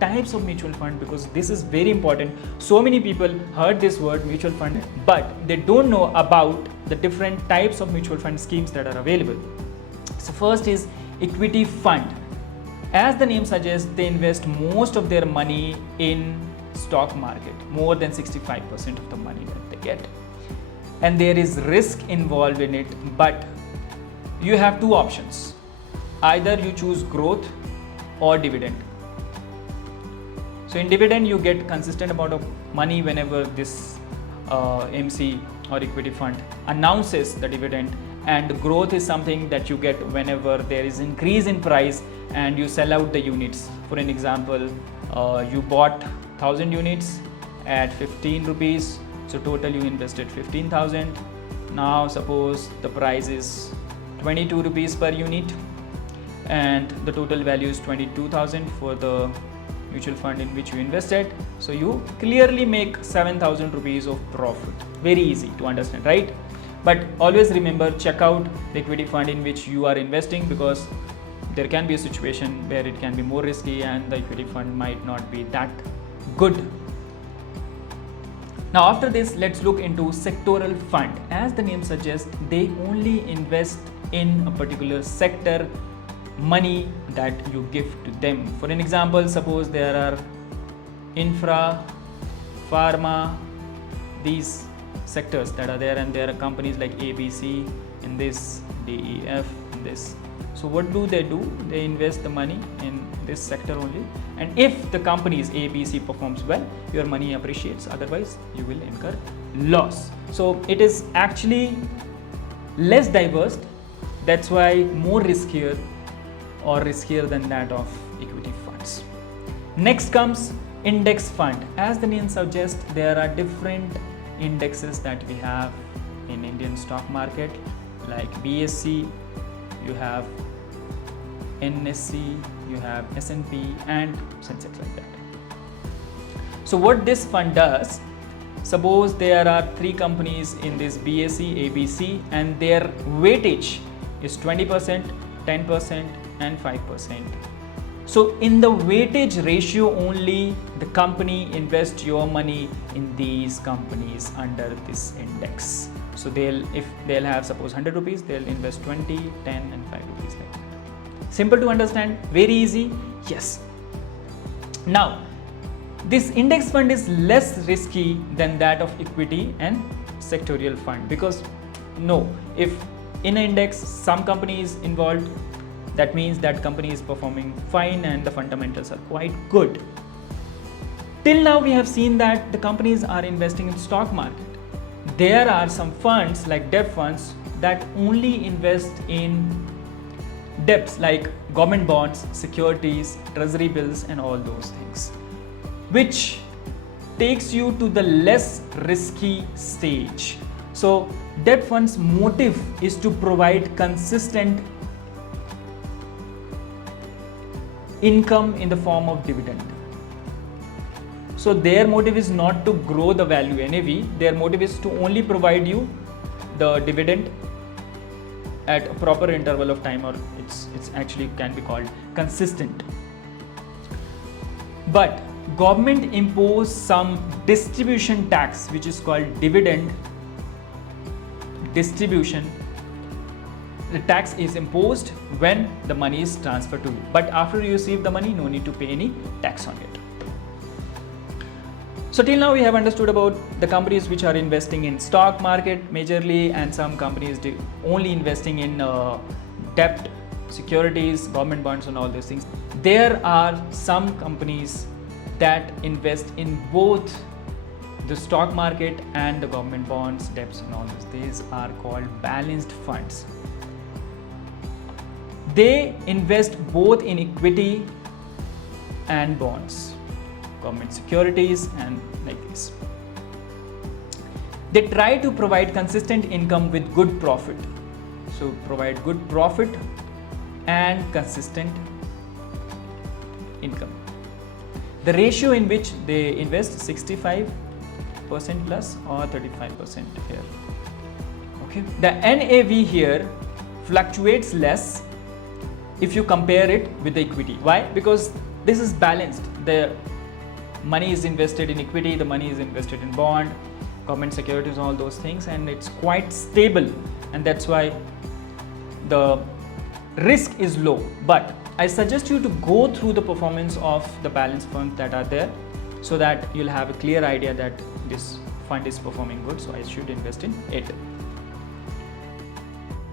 types of mutual fund, because this is very important. So many people heard this word mutual fund, but they don't know about the different types of mutual fund schemes that are available. So first is equity fund. As the name suggests, they invest most of their money in stock market, more than 65% of the money that they get. And there is risk involved in it, but you have two options. Either you choose growth or dividend. So in dividend, you get consistent amount of money whenever this MC or equity fund announces the dividend, and growth is something that you get whenever there is increase in price and you sell out the units. For an example, you bought 1000 units at 15 rupees, so total you invested 15,000. Now suppose the price is 22 rupees per unit and the total value is 22,000 for the mutual fund in which you invested. So you clearly make 7,000 rupees of profit. Very easy to understand, right? But always remember, check out the equity fund in which you are investing, because there can be a situation where it can be more risky and the equity fund might not be that good. Now after this, let's look into sectoral fund. As the name suggests, they only invest in a particular sector, money that you give to them. For an example, suppose there are infra, pharma, these sectors that are there, and there are companies like ABC in this, DEF in this. So what do? They invest the money in this sector only, and if the company's ABC performs well, your money appreciates, otherwise you will incur loss. So it is actually less diverse, that's why more riskier than that of equity funds. Next comes index fund. As the name suggests, there are different indexes that we have in Indian stock market, like BSE, you have NSE, you have S&P and Sensex, like that. So what this fund does, suppose there are 3 companies in this BSE, ABC, and their weightage is 20%, 10% and 5%. So in the weightage ratio only, the company invests your money in these companies under this index. So if they'll have suppose 100 rupees, they'll invest 20, 10 and 5 rupees, like that. Simple to understand, very easy, yes. Now, this index fund is less risky than that of equity and sectorial fund, because if in an index some company is involved, that means that company is performing fine and the fundamentals are quite good. Till now we have seen that the companies are investing in stock market. There are some funds like debt funds that only invest in debts like government bonds, securities, treasury bills and all those things, which takes you to the less risky stage. So debt funds' motive is to provide consistent income in the form of dividend. So their motive is not to grow the value NAV, their motive is to only provide you the dividend at a proper interval of time, or it's actually can be called consistent. But government impose some distribution tax which is called dividend distribution. The tax is imposed when the money is transferred to you, but after you receive the money, no need to pay any tax on it. So till now we have understood about the companies which are investing in stock market majorly, and some companies only investing in debt, securities, government bonds and all these things. There are some companies that invest in both the stock market and the government bonds, debts and all this. These are called balanced funds. They invest both in equity and bonds, government securities and like this. They try to provide consistent income with good profit. So provide good profit and consistent income. The ratio in which they invest 65% plus or 35% here. Okay. The NAV here fluctuates less if you compare it with the equity. Why? Because this is balanced. the money is invested in equity, the money is invested in bond, government securities, all those things, and it's quite stable, and that's why the risk is low. But I suggest you to go through the performance of the balanced funds that are there, so that you'll have a clear idea that this fund is performing good, so I should invest in it.